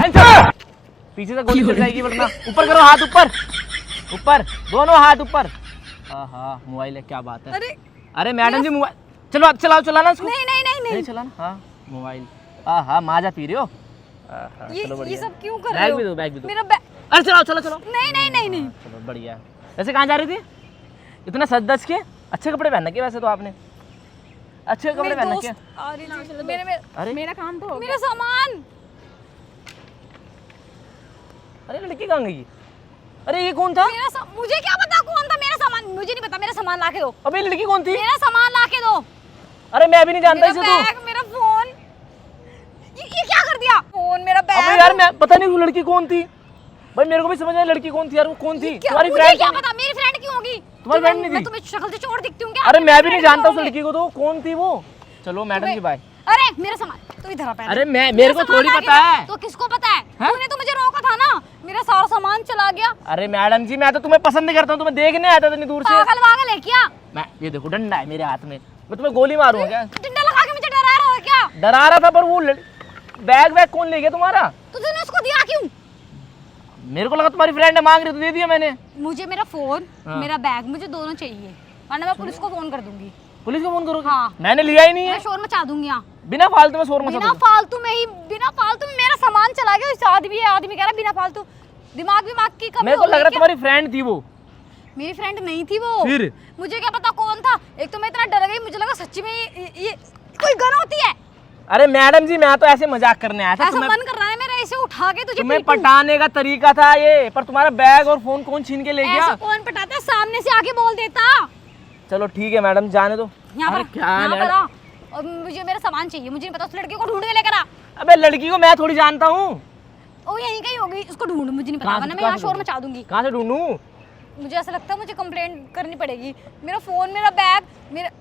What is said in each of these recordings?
पीछे से गोली चल जाएगी वरना। ऊपर करो हाथ, ऊपर ऊपर, दोनों हाथ ऊपर। हाँ मोबाइल है, क्या बात है। अरे मैडम जी मोबाइल चलो, आप चलाओ, चलाना इसको। नहीं चलाना। हाँ मोबाइल। हाँ माजा पी रहे हो। ये सब क्यों कर रहे हो? बैग भी दो, बैग भी दो। मेरा बैग। अरे चलाओ चलो चलो। नहीं। चलो बढ़िया। वैसे कहाँ जा रही थी इतना सज धज के? अच्छे कपड़े पहन के वैसे तो आपने, अच्छे कपड़े पहन के। अरे मेरा काम तो मेरा सामान। अरे लड़की कहाँ गई? अरे ये कौन था? मुझे क्या पता कौन था? मेरा सामान मुझे नहीं पता। मेरा सामान ला के दो। अबे लड़की कौन थी? मेरा सामान ला के दो। अरे मैं भी नहीं जानता इसे तो। बैग, मेरा फोन। ये क्या कर दिया? फोन, मेरा बैग। अबे यार मैं पता नहीं वो लड़की कौन थी भाई, मेरे को भी समझ नहीं आया लड़की कौन थी यार। वो कौन थी? तुम्हारी फ्रेंड? क्या पता मेरी फ्रेंड क्यों होगी? तुम्हारी फ्रेंड नहीं थी? मैं तुम्हें शक्ल से चोर दिखती हूँ क्या? अरे मैं भी नहीं जानता उस लड़की को, तो कौन थी वो? चलो मैडम जी बाय। अरे मेरा सामान तो इधर आ पहले। अरे मेरे को थोड़ी पता है। तो किसको पता है? तूने तो मुझे रोका था ना, मेरा सारा सामान चला गया। अरे मैडम जी मैं तो तुम्हें पसंद नहीं करता हूँ, तुम्हें देखने आया था इतनी दूर से। पागल है क्या? मैं ये देखो डंडा है मेरे हाथ में, मैं तुम्हें गोली मारूंगा क्या? डंडा लगा के मुझे डरा रहा है क्या? डरा रहा था, पर वो बैग वैग कौन ले गया तुम्हारा? तो तूने उसको दिया क्यों? मेरे को लगा तुम्हारी फ्रेंड है, मांग रही तो दे दिया मैंने। मुझे मेरा फोन, मेरा बैग, मुझे दोनों चाहिए, वरना मैं पुलिस को फोन कर दूंगी। पुलिस को फोन करोगे? हाँ। मैंने लिया ही नहीं है। मैं शोर मचा दूंगी यहाँ। बिना फालतू में शोर मचा बिना फालतू में मेरा सामान चला गया। इस आदमी कह रहा बिना फालतू। दिमाग की कमी। मेरे को लग रहा तुम्हारी फ्रेंड थी वो। मेरी फ्रेंड नहीं थी वो। फिर मुझे क्या पता कौन था? एक तो मैं इतना डर गई, मुझे लगा सच्ची में ये कोई गन होती है। अरे मैडम जी मैं तो ऐसे मजाक करने आया था। ऐसा मन कर रहा है मेरा ऐसे उठा के तुझे तुम्हें पटाने का तरीका था ये, पर तुम्हारा बैग और फोन कौन छीन के ले गया? ऐसे कौन पटाता है? सामने से आके बोल देता। चलो ठीक है मैडम जाने दो। यहाँ पर आ। और मुझे मेरा सामान चाहिए, मुझे नहीं पता। उस लड़की को ढूंढ के लेकर आ। अबे लड़की को मैं थोड़ी जानता हूँ। ओ यहीं कहीं होगी, उसको ढूंढ, मुझे नहीं पता, वरना मैं यहाँ शोर मचा दूंगी। कहाँ से ढूंढूं? मुझे ऐसा लगता है मुझे कंप्लेंट करनी पड़ेगी। मेरा फोन, मेरा बैग,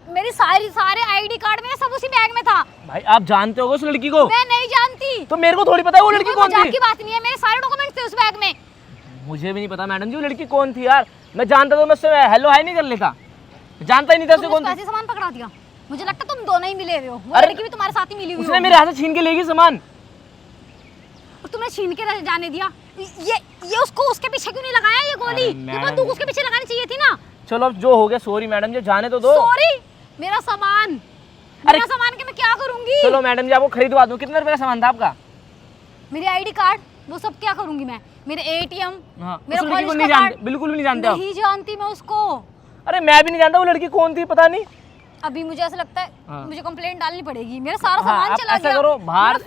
मेरी सारे आईडी कार्ड मेरे सब उसी बैग में था। भाई आप जानते होगे उस लड़की को? मैं नहीं जानती। तो मेरे को थोड़ी पता है वो लड़की कौन थी। मजाक की बात नहीं है, मेरे सारे डॉक्यूमेंट्स थे उस बैग में। मुझे भी नहीं पता मैडम जी वो लड़की कौन थी यार। मैं जानता तो मैं उससे हेलो हाय नहीं कर लेता। जानता ही नहीं था उससे कौन थी। सामान पकड़ा दिया। मुझे लगता तुम दोनों ही मिले हुए हो। वो लड़की भी तुम्हारे साथ ही मिली हुई है। उसने मेरे हाथ से छीन के ले गई सामान और तुमने छीन के जाने दिया। ये उसको उसके पीछे क्यों नहीं लगाया ये गोली? ये बंदूक उसके पीछे लगानी चाहिए थी ना। चलो अब जो हो गया सॉरी मैडम जी, जाने तो दो। सॉरी? मेरा सामान, मेरा सामान के मैं क्या करूंगी? चलो मैडम जी आपको खरीदवा दूं। कितने रुपए का सामान था आपका? मेरी आईडी कार्ड, वो सब क्या करूंगी मैं? मेरे एटीएम, मेरा कॉलेज का कार्ड। बिल्कुल भी नहीं जानते? नहीं जानती मैं उसको। अरे मैं भी नहीं जानता वो लड़की कौन थी, पता नहीं। अभी मुझे ऐसा लगता है मुझे कंप्लेंट डालनी पड़ेगी। मेरा सारा सामान चला गया। ऐसा करो बाहर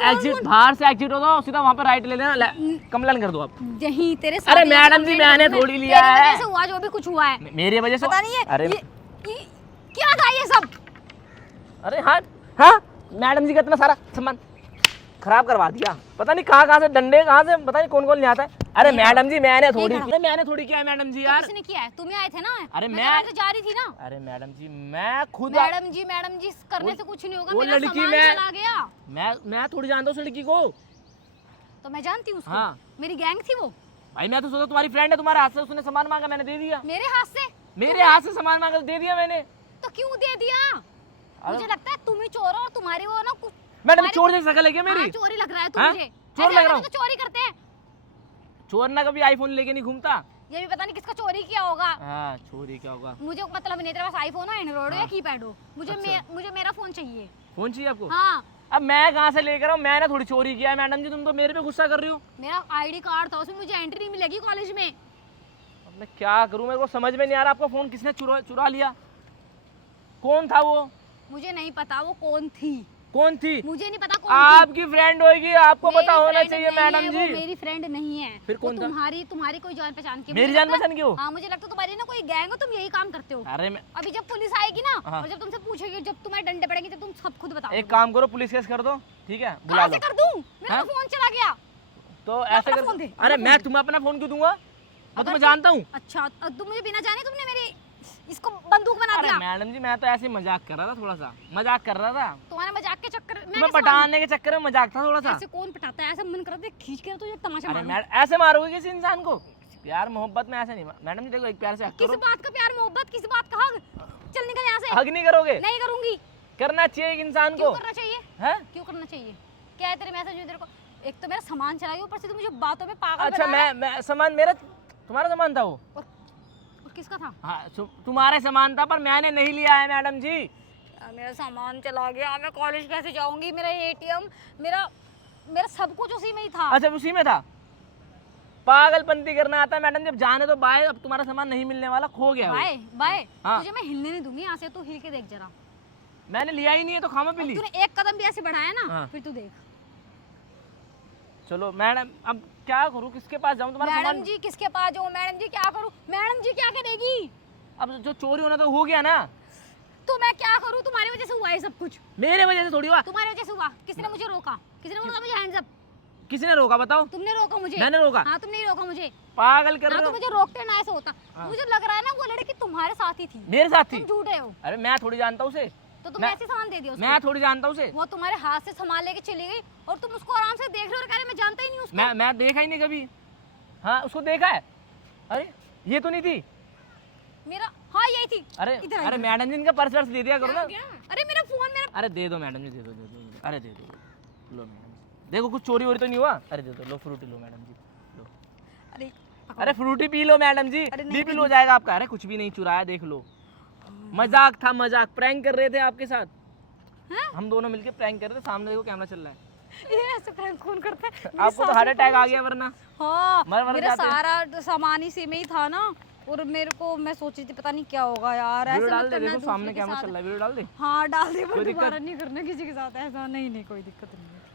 से एग्जिट हो जाओ, सीधा वहाँ पे राइट ले लेना, कंप्लेंट कर दो आप। यही तेरे साथ। अरे मैडम जी मैंने थोड़ी लिया है। तेरी वजह से हुआ जो भी कुछ हुआ है। मेरी वजह से पता नहीं है। अरे क्या था ये सब? अरे हाँ मैडम जी का इतना सारा सामान खराब करवा दिया। पता नहीं कहाँ से डंडे, कहाँ से पता नहीं कौन कौन ले आता है। अरे मैडम जी मैंने थोड़ी किया है मैडम जी यार। किसने किया है? तुम ही आए थे ना। अरे मैं तो जा रही थी ना। अरे मैडम जी मैं खुद। मैडम जी करने से कुछ नहीं होगा। वो मेरा लड़की सामान चला गया। मैं थोड़ी जानता हूँ उस लड़की को। तो मैं जानती हूँ उसको। हाँ। मेरी गैंग थी वो। भाई मैं तो सोचा तुम्हारी फ्रेंड है, तुम्हारे हाथ से उसने सामान मांगा मैंने दे दिया। मेरे हाथ से सामान मांगा दे दिया मैंने। तो क्यों दे दिया? मुझे लगता है तुम ही चोर हो और तुम्हारी वो ना कुछ। मैडम चोर जैसी शक्ल है क्या मेरी? चोरी लग रहा है तुम मुझे। चोर लग रहा हूँ? तो चोरी करते हैं। चोर ना कभी आईफोन लेके नहीं घूमता। ये भी पता नहीं किसका चोरी किया होगा। हाँ चोरी क्या होगा मुझे मतलब नहीं, तेरे पास आईफोन हो, एंड्रॉइड हो या कीपैड हो। मुझे मेरा फोन चाहिए। फोन चाहिए आपको? हाँ। अब मैं कहाँ से लेकर आऊँ? मैंने थोड़ी चोरी किया है मैडम जी, तुम तो मेरे पे गुस्सा कर रही हो। मेरा आईडी कार्ड था, उसमें मुझे एंट्री नहीं मिलेगी कॉलेज में। अब मैं क्या करूँ, मेरे को समझ में नहीं आ रहा। आपका फोन किसने चुरा लिया? कौन था वो? मुझे नहीं पता वो कौन थी। मुझे नहीं पता कौन आपकी फ्रेंड होगी, आपको पता होना चाहिए मैडम जी। वो मेरी फ्रेंड नहीं है। फिर कौन था? तुम्हारी कोई जान पहचान की। मेरी जान पहचान की हो? हाँ मुझे लगता है तुम्हारी ना कोई गैंग हो, तुम यही काम करते हो। अरे अभी जब पुलिस आएगी ना और जब तुमसे पूछेगी, जब तुम्हें डंडे पड़ेंगे, तब तुम सब खुद बताओ। एक काम करो पुलिस केस कर दो, ठीक है? बुला लो। कर दूं? मेरा फोन चला गया। तो ऐसे कर। अरे मैं तुम्हें अपना फोन क्यों दूंगा? मैं तुम्हें जानता हूँ। अच्छा तुम मुझे बिना जाने तुमने मेरी इसको बंदूक बना दिया। मैडम जी मैं तो ऐसे मजाक कर रहा था, थोड़ा सा मजाक कर रहा था। तुम्हारे मजाक के चक्कर में पटाने के चक्कर में मजाक था थोड़ा सा। ऐसे कौन पटाता है? ऐसा मन करता है खींच के तो ये तमाशा मारो। ऐसे मारोगे किसी इंसान को? प्यार मोहब्बत में ऐसे नहीं। मैडम जी देखो एक प्यार से हक करो। किस बात का प्यार मोहब्बत, किस बात का हक? चल निकल यहाँ से। हक नहीं करोगे? नहीं करूंगी। करना चाहिए एक इंसान को। क्यों करना चाहिए? हैं? क्यों करना चाहिए? क्या है तेरे मैसेज में? तेरे को एक तो मेरा सामान चला गया, ऊपर से तुम मुझे बातों में पागल अच्छा बना रहा है। मैं सामान मेरा तुम्हारा सामान था वो? और किसका था? हाँ तुम्हारा सामान था पर मैंने नहीं लिया है मैडम जी। मेरा सामान चला गया, मैं कॉलेज कैसे जाऊंगी? मेरा एटीएम, मेरा मेरा सब कुछ उसी में ही था। अच्छा उसी में था? पागलपंती करना आता है मैडम, जब जाने तो बाय, अब तुम्हारा सामान नहीं मिलने वाला, खो गया वो। Bye bye. हाँ। तुझे मैं हिलने नहीं दूंगी यहाँ से, तू हिल के देख जरा। मैंने लिया ही नहीं है तो खामा पी ली। तूने एक कदम भी ऐसे बढ़ाया ना, हाँ। फिर तू देख। चलो मैडम अब क्या करूँ, किसके पास जाऊँ? तुम्हारा मैडम सामान जी किसके पास जाऊँ? मैडम जी क्या करूँ? मैडम जी क्या करेगी? अब जो चोरी होना था हो गया ना। तो मैं क्या करूँ? तुम्हारी वजह से हुआ है सब कुछ। मेरे वजह से थोड़ी हुआ। तुम्हारी वजह से हुआ। किसने मुझे रोका? किसने बोला मुझे हैंड्स अप? किसने रोका बताओ? तुमने रोका मुझे। मैंने रोका? हाँ तुमने ही रोका मुझे। पागल कर हाँ रहे तो हो। मुझे रोकते ना ऐसे होता। हाँ। मुझे लग रहा है ना वो लड़की तुम्हारे साथ ही थी। मेरे साथ थी? तुम झूठे हो। अरे मैं थोड़ी जानता हूँ उसे। तो तुमने ऐसे सामान दे दिया उसको। मैं थोड़ी जानता हूँ उसे। वो तुम्हारे हाथ से सामान लेके चली गई और तुम उसको आराम से देख रहे हो और कह रहे मैं जानता ही नहीं उसको। मैं देखा ही नहीं कभी। हाँ उसको देखा है। अरे ये तो नहीं थी। मेरा हाँ यही थी। अरे इधर अरे मैडम जी इनका पर्स वर्स दे दिया करो ना। अरे मेरा फोन मेरा। अरे दे दो मैडम जी, दे दो दे दो। अरे दे दो, लो मैडम जी। देखो कुछ चोरी वोरी तो नहीं हुआ? अरे दे दो, लो फ्रूटी लो मैडम जी, लो। अरे अरे फ्रूटी पी लो मैडम जी, अरे नहीं बीपी लो जाएगा आपका। अरे कुछ भी नहीं चुराया, देख लो। मजाक था, मजाक, प्रैंक कर रहे थे आपके साथ। हैं? हम दोनों मिलके प्रैंक कर रहे थे, सामने देखो कैमरा चल रहा है। ये ऐसे प्रैंक कौन करता है? मेरी आपको तो सास हार्ट ने अटैक आ गया वरना। हाँ मर मेरा जाते। सारा सामान इसी में ही था ना, और मेरे को मैं सोच रही थी पता नहीं क्या होगा यार। ऐसे वीडियो डाल मत दे, करना देखो दूसरे सामने के कैमरा साथ। चल रहा है, वीडियो डाल दे। हाँ डाल दे, पर कोई दोबारा दिक्कत? नहीं करना किसी के साथ ऐसा। नहीं नहीं कोई दिक्कत नहीं है।